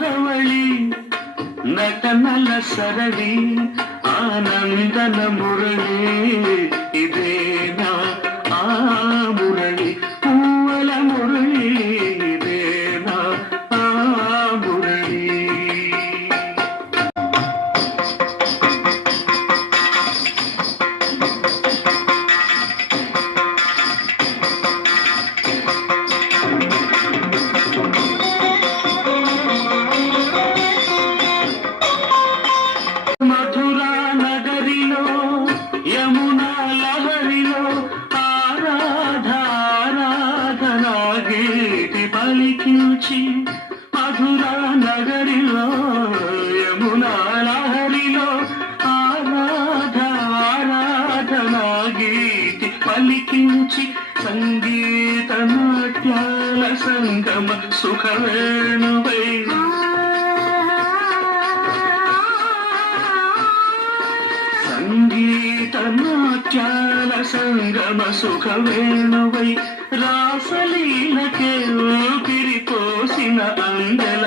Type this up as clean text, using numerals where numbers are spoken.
నాగవళి నటనల సరళి ఆనందన మురళి ఇదేనా ఆ మురళి పూవల మురళి ఇదేనా ఆ మురళి. మధురా నగరిలో యమునా లహరిలో ఆరాధనా గీతి పలికించి మధురా నగరిలో యమునా లహరిలో ఆరాధనా గీతి పలికించి సంగీత నాట్యాల సంగమ సుఖవేణువై సంగీత నాట్యాల సంగమ సుఖవేణువై రాసలీలకే ఊపిరి పోసిన అంజలి